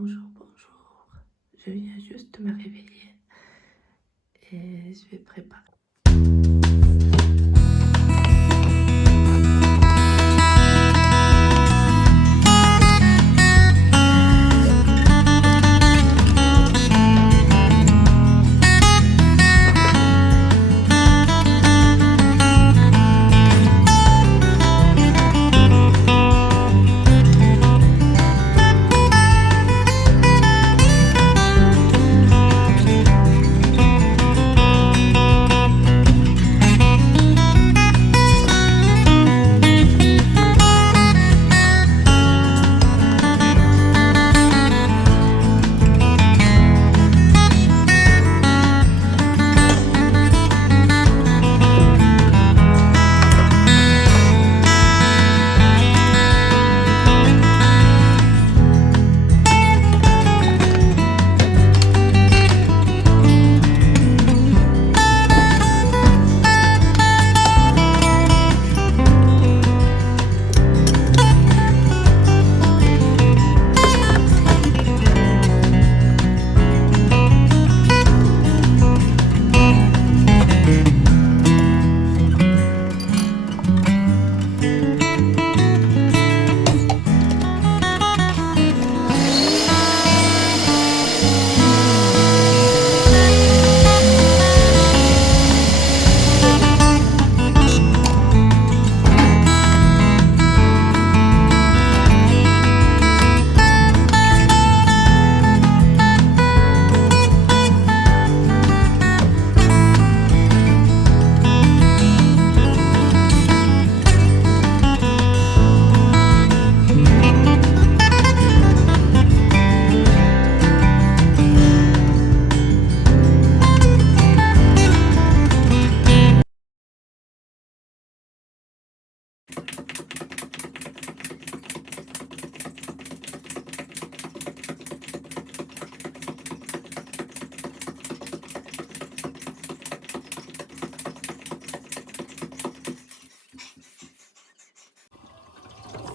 Bonjour, bonjour. Je viens juste de me réveiller et je vais préparer.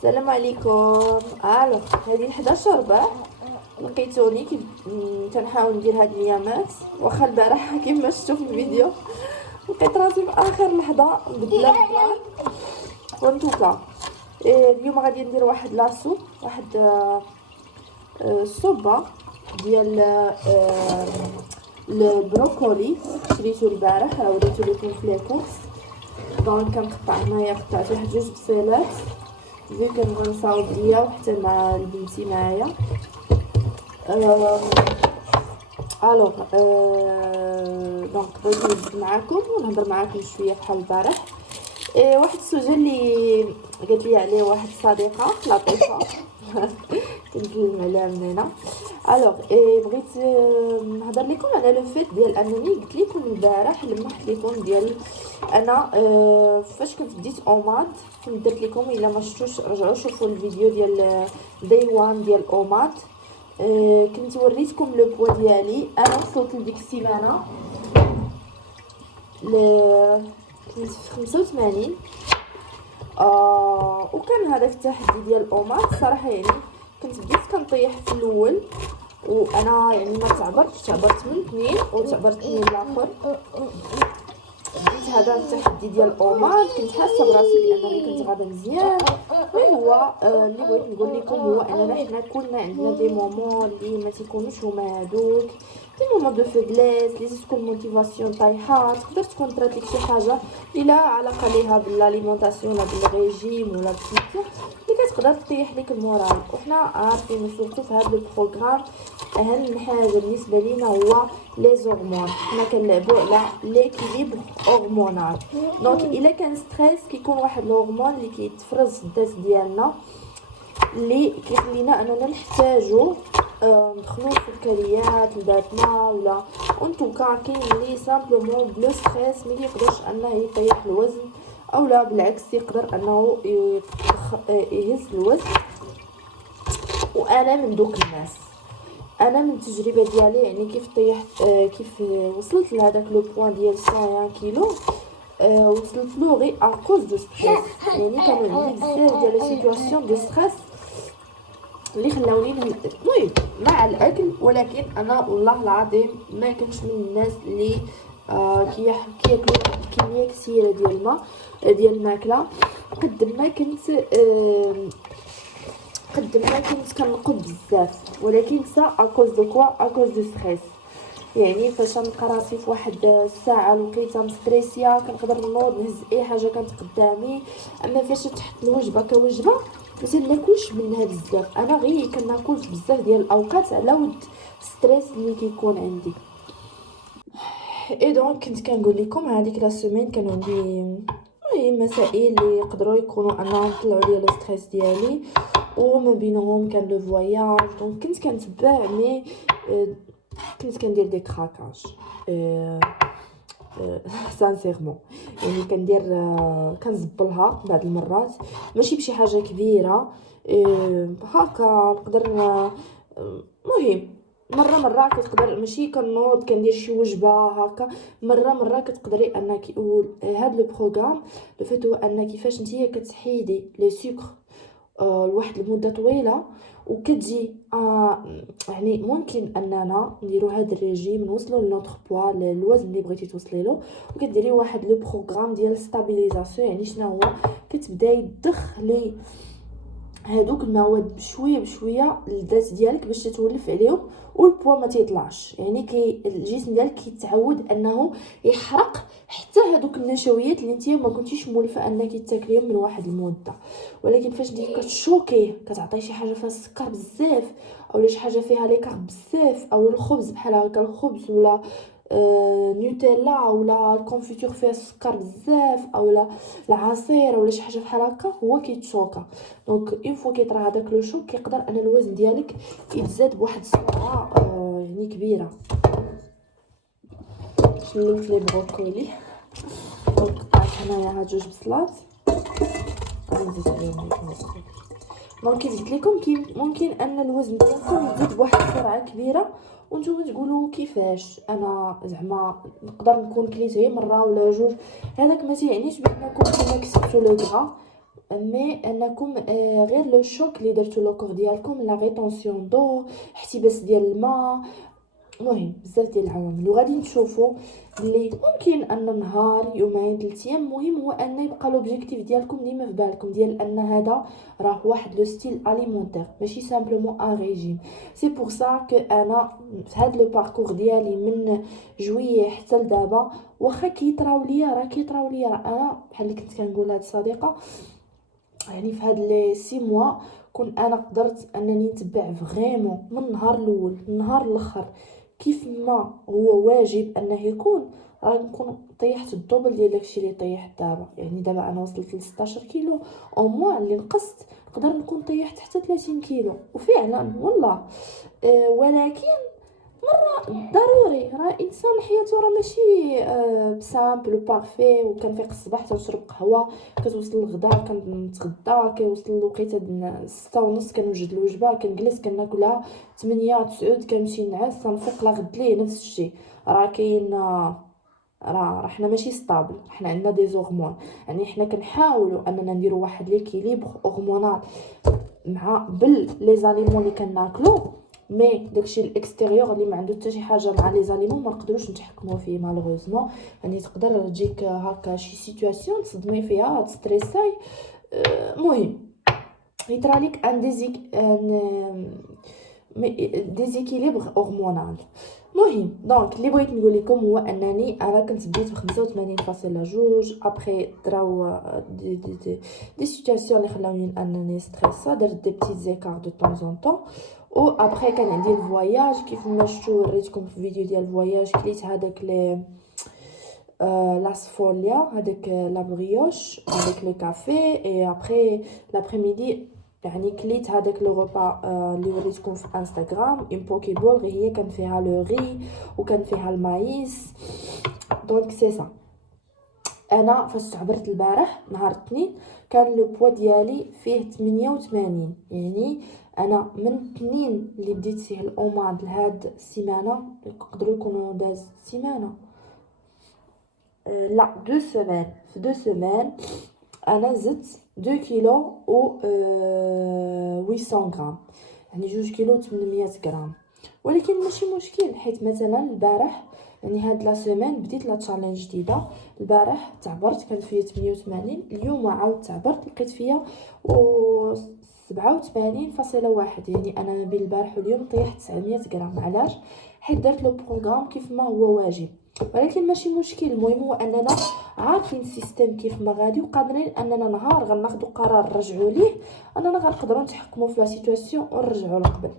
السلام عليكم. الو هذه 11 رباع لقيتوني كنحاول ندير هاد الايامات، واخا البارح كيما شفتوا في الفيديو لقيت راسي في اخر لحظه مبدله البلان. وانتوكا اليوم غادي ندير واحد لاصو، واحد الصوبه ديال البروكولي شريته البارح، راه وريتو لكم في ليكورس. دونك كنقطع هنايا، قطعت واحد جوج بصيلات فيو كنبغي نصاوب ليا وحتى مع البنتي معايا. الوغ دونك بغيت نجد معاكم ونهضر معاكم شويه بحال البارح. واحد السوجه اللي قالت لي عليه واحد الصديقه لطيفه كنكلم عليها من هنا. الوغ بغيت نهضر لكم على لو فيت ديال انني قلت لكم البارح، لمحت لكم ديال انا فاش كنت بديت اوماد. كنت درت لكم الا ما شفتوش رجعوا شوفوا الفيديو ديال داي 1 ديال اوماد. كنت وريتكم لو بوا ديالي. انا وصلت لديك السيمانه كنت في 85. وكان هذاك التحدي ديال اوماد صراحه، يعني كنت بديت كنطيح في الاول، وانا يعني ما تعبرت من 2 وتعبرت 2 الاخر. بديت هذا التحدي ديال اوماد كنت حاسه براسي بانني كنت غادا مزيان. مي هو اللي بغيت نقول لكم هو اننا حنا كلنا عندنا دي مومون اللي ما تيكونوش هما هادوك، دي مومون دو فيبليس اللي تكون موتيفاسيون طايحه. تقدر تكون طرات لك شي حاجه اللي لا علاقه ليها بالاليمونطاسيون ولا بالريجيم ولا بسيتو اللي كتقدر تطيح لك المورال. وحنا عارفين سورتو في هذا البروغرام اهم حاجه بالنسبه لينا هو لي زورمون. حنا كنلعبوا على ليكيليبر هرمونال. دونك الا كان ستريس كيكون واحد الهرمون اللي كيتفرز في الدم ديالنا اللي كيخلينا اننا نحتاجو ندخلو سكريات لذاتنا، ولا انتوكا كاين اللي سامبلومون بلو ستريس ما يقدرش انه يطيح الوزن، او لا بالعكس يقدر انه يهز الوزن. وانا من دوك الناس، انا من التجربه ديالي يعني كيف طيحت كيف وصلت لهذاك لو بوين ديال 100 كيلو. وصلت له غير ا كوز دو ستريس. يعني كانوا عندي بزاف ديال لي سيتوياسيون دو ستريس اللي خلاوني المهم مع الاكل. ولكن انا والله العظيم ما كنتش من الناس اللي كياكلوا كميه كثيره ديال الماء ديال الماكله. قد ما كنت كنقود بزاف، ولكن سا اكوز دو كوا اكوز دو ستريس. يعني فاش نلقى راسي في واحد الساعه الوقيته مستريسيه كنقدر نوض نهز اي حاجه كانت قدامي. اما فاش تحط الوجبه كوجبه ما تناكلش منها بزاف. انا غير كناكل بزاف ديال الاوقات على ود ستريس اللي كيكون عندي. اي دونك كنت كنقول لكم هذيك لا سيمين كانوا عندي المهم مسائل اللي يقدروا يكونوا انهم طلعوا لي الستريس ديالي، ومن بينهم كان لو فواياج. دونك كنت كنتبع مي كنت كندير دي كراكاج سانسيرمون. يعني كندير كنزبلها بعض المرات، ماشي بشي حاجه كبيره هكا نقدر مهم مره كتقدر ماشي كنوض كندير شي وجبه هكا. مره كتقدري انك هاد لو بروغرام لو فيت هو انك كيفاش نتيا كتحيدي لي سكر لواحد المده طويله، وكتجي يعني ممكن اننا نديرو هاد الريجيم نوصلوا لنوتر بوا الوزن اللي بغيتي توصلي له، وكديري واحد لو بروغرام ديال ستابيليزاسيون. يعني شنو هو؟ كتبداي تدخلي هادوك المواد بشويه للذات ديالك باش تتولف عليهم والبوا ما تيطلعش. يعني الجسم ديالك كيتعود انه يحرق حتى هادوك النشويات اللي نتيا ما كنتيش مولفه انك تاكليهم من واحد المده. ولكن فاش انت كتشوكيه كتعطي شي حاجه فيها السكر بزاف، او شي حاجه فيها لي كارب بزاف، او الخبز بحال هكا الخبز ولا نوتيلا ولا الكونفيتور فيها السكر بزاف، او العصير ولا شي حاجه بحال هكا، هو كيتشوكا. دونك اون فوا كيطرا هذاك لو شوك كيقدر ان الوزن ديالك يتزاد بواحد السرعه يعني كبيره. شللت لي بروكولي دونك قطعت هنايا هاد جوج بصلات غنزيد عليهم البروكولي. دونك كيف قلت لكم ممكن ان الوزن ديالكم يزيد بواحد السرعه كبيره وانتم تقولوا كيفاش. انا زعما نقدر نكون كليت غير مره ولا جوج، هذاك ما تيعنيش بانكم كما كسبتوا لو غرا، مي انكم غير لو شوك اللي درتو لو كور ديالكم، لا ريتونسيون دو، احتباس ديال الماء. المهم بزاف ديال العوامل. وغادي نشوفوا اللي ممكن ان نهار يومين 3 ايام مهم هو ان يبقى لوبجيكتيف ديالكم ديما في بالكم ديال ان هذا راه واحد لو ستيل اليمونتير ماشي سامبلومون ان ريجيم. سي بور سا كو انا في هذا لو باركور ديالي من جويي حتى لدابا واخا كيطراو ليا انا بحال اللي كنت كنقول هاد الصديقه، يعني في هاد لي 6 موا كون انا قدرت انني نتبع فريمون من النهار الاول للنهار الاخر كيف ما هو واجب انه يكون، راه نكون طيحت الدوبل ديال داكشي اللي طيحت دابا. يعني دابا انا وصلت ل 16 كيلو، او موا اللي نقصت نقدر نكون طيحت حتى 30 كيلو وفعلا والله. ولكن ضروري راه الانسان حياته راه ماشي بسامبل وبارفي. وكنفيق الصباح تنشرب قهوه، كتوصل الغدا كنتغدى، كيوصل الوقيته 6:30 كنوجد الوجبه كنجلس كناكلها 8 9 كنمشي نعس كنفيق لا غد ليه نفس الشيء. راه كاين راه حنا ماشي ستابل، حنا عندنا دي هرمون. يعني حنا كنحاولوا اننا نديروا واحد ليكيليبر هرمونال مع لي زاليمون اللي كناكلو، مي داكشي الاكستيريور اللي ما عنده حتى شي حاجه مع لي زاليمون ما نقدروش نتحكموا فيه مالوغوزمون. يعني تقدر تجيك هكا شي سيتوياسيون تصدمي فيها تستريساي، مهم يطرالك ان ديزيكيليبر هرمونال. مهم دونك اللي بغيت نقول لكم هو انني انا كنت بديت ب 85.2 ابري طراو دي سيتوياسيون اللي خلاوني انني ستريسا، درت دي بتيت زيكار دو طون ان طون. و ابري كان عندي الفواياج كيف ما شفتوا وريتكم في الفيديو ديال الفواياج كليت هذاك لي لاسفوليا هذاك لا بريوش avec le café et après l'après-midi يعني كليت هذاك لو روبا اللي وريتكم في انستغرام اون بوكيبول غير هي كان فيها لو ري وكان فيها المايس. دونك سي سا. انا فاش عبرت البارح نهار الاثنين كان لو بوا ديالي فيه 88. يعني انا من الاثنين اللي بديت فيه الاوماد لهاد السيمانه يقدروا يكونوا داز سيمانه لا 2 سيمان. في 2 سيمان انا زدت 2 كيلو و 800 غرام. يعني 2 كيلو 800 غرام. ولكن ماشي مشكل، حيت مثلا البارح يعني هاد لا سيمين بديت لا تشالنج جديده. البارح تعبرت كانت فيا 88، اليوم عاود تعبرت لقيت فيا 87.1. يعني انا ما بين البارح واليوم طيحت 900 غرام. علاش؟ حيت درت لو بروغرام كيف ما هو واجب. ولكن ماشي مشكل، المهم هو اننا عارفين السيستم كيف ما غادي، وقادرين اننا نهار غناخذوا قرار نرجعوا ليه، اننا غنقدروا نتحكموا في لا سيتوياسيون ونرجعوا لقبل.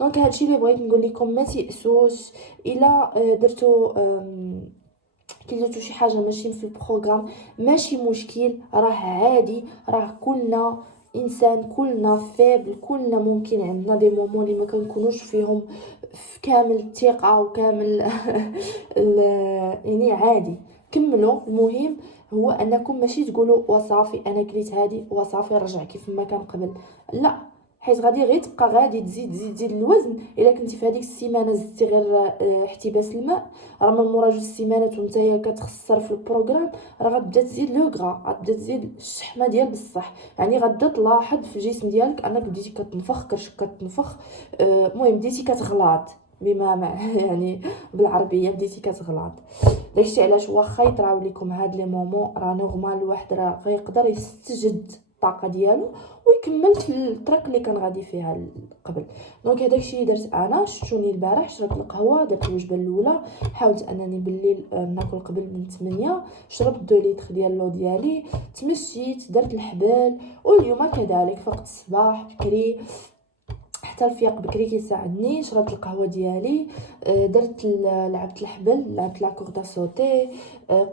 دونك هادشي اللي بغيت نقول لكم، ما تيأسوش الا درتو كي درتو شي حاجه ماشي في البروغرام، ماشي مشكل، راه عادي، راه كلنا انسان، كلنا فابل، كلنا ممكن عندنا دي مومون اللي ما كنكونوش فيهم في كامل الثقه وكامل يعني عادي. كملوا. المهم هو انكم ماشي تقولوا وصافي انا كليت هادي وصافي رجع كيف ما كان قبل، لا، حيت غادي غير تبقى غادي تزيد الوزن. الا كنتي في هذيك السيمانه زدتي غير احتباس الماء، راه من مورا 2 سيمانات ونتايا كتخسر في البروغرام، راه غتبدا تزيد لو غرا، غتبدا تزيد الشحمه ديال بصح. يعني غتبدا تلاحظ في الجسم ديالك انك بديتي كتنفخ، كرشك كتنفخ، المهم بديتي كتغلاض بما يعني بالعربيه بديتي كتغلاض. داكشي علاش واخا يطراو لكم هاد لي مومون، راه نورمال الواحد راه غيقدر يستجد الطاقه ديالو ويكمل في الطريق اللي كان غادي فيها قبل. دونك هذاك الشيء اللي درت انا. شفتوني البارح شربت القهوه، درت الوجبه الاولى، حاولت انني بالليل ناكل قبل من 8، شربت 2 لتر ديال لو ديالي، تمشيت، درت الحبال. واليوم كذلك فقت الصباح بكري، حتى الفياق بكري كيساعدني، شربت القهوه ديالي، درت لعبت الحبل، لعبت لا كوردا صوتي،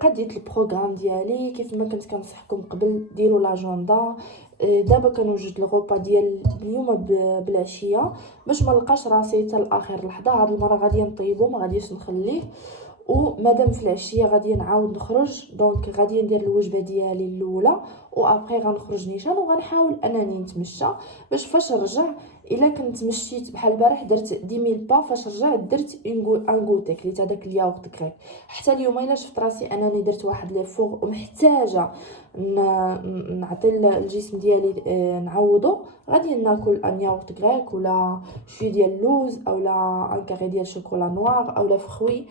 قديت البروغرام ديالي كيف ما كنت كنصحكم قبل. ديروا لاجوندا. دابا كنوجد الغوبا ديال اليوم بالعشيه باش ما نلقاش راسي حتى لاخر لحظه. هاد المره غادي نطيبو، ما غاديش نخليه، ومادام في العشيه غادي نعاود نخرج. دونك غادي ندير الوجبه ديالي الاولى وابري غنخرج نيشان، وغنحاول انني نتمشى باش فاش نرجع. الا كنت مشيت بحال البارح درت 10000 با، فاش رجعت درت ان غوتي كليت هذاك الياغورت كريك. حتى اليوم الا شفت راسي انني درت واحد لي فوغ ومحتاجه نعطي الجسم ديالي نعوضو، غادي ناكل ان ياغورت كريك ولا شويه ديال اللوز اولا ان كاري ديال شوكولا نوار اولا فخوي.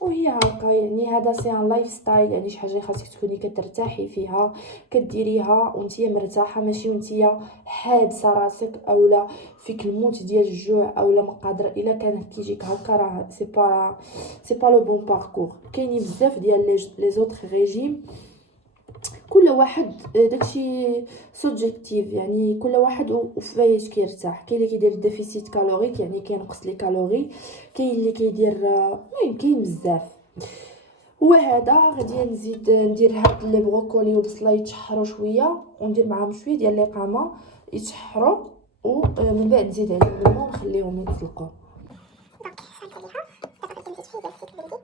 وهي هكا. يعني هذا سي ان لايف ستايل، يعني شي حاجه خاصك تكوني كترتاحي فيها، كديريها وانتي مرتاحه، ماشي وانتي حابسه راسك اولا فيك الموت ديال الجوع اولا ما قادره. الا كان كيجيك هكا راه سي با لو بون باركور. كاينين بزاف ديال لي زوتر ريجيم، كل واحد داكشي سوبجيكتيف، يعني كل واحد وفايش كيرتاح. كاين اللي كيدير ديفيسيت كالوريك يعني كينقص لي كالوري، كاين اللي كيدير المهم كاين بزاف. وهذا غادي نزيد ندير هاد لي بروكولي والبصله يتشحروا شويه وندير معاهم شويه ديال اللقامه يتشحروا، ومن بعد نزيد عليهم الماء ونخليهم يطلقوا. دونك صافي ليها دابا غادي نزيد شويه ديال الزيت البلدي،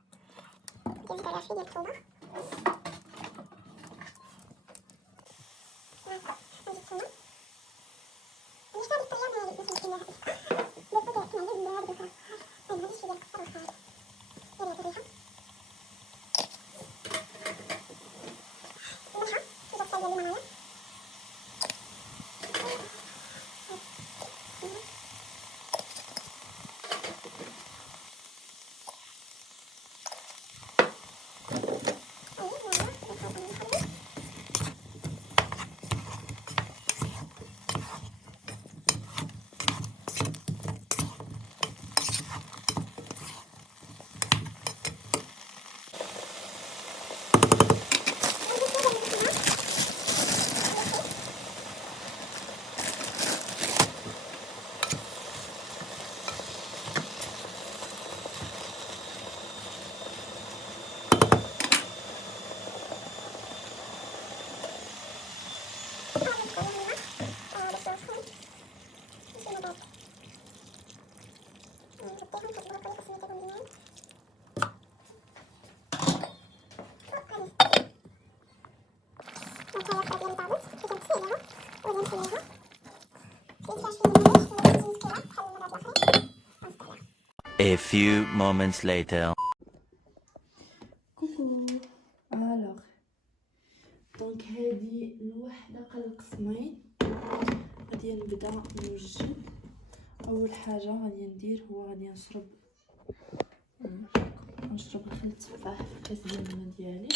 غادي نزيد عليها شويه ديال الثومه، نزيد الثومه باش هاد الطريقه ما نسيتينها لو بودر كاين عليه بهاد البصل. المهم هادي شويه ديال الكسر والخيار ديال هاد الريحه، الملحه شويه ديال الهيمالايا، A few moments later. كوكو. الوغ دونك هادي غادي الوحده قسمين. غادي نبدا نوجد. اول حاجه غادي ندير هو غادي نشرب الخل التفاح في الكاس ديال الماء ديالي.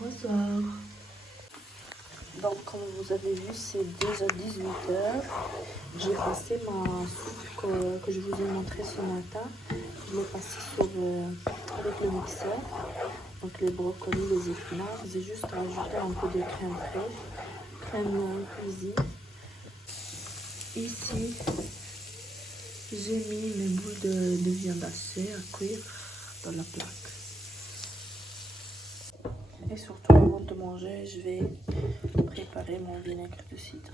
Bonsoir. Donc comme vous avez vu, c'est déjà 18h. J'ai passé ma soupe que je vous ai montré ce matin. Je l'ai passé avec le mixeur. Donc les brocolis, les épinards. J'ai juste rajouté un peu de crème fraîche, crème cuisine. Ici, j'ai mis mes boules de viande hachée à cuire dans la plaque. Et surtout, avant de manger, je vais préparer mon vinaigre de cidre.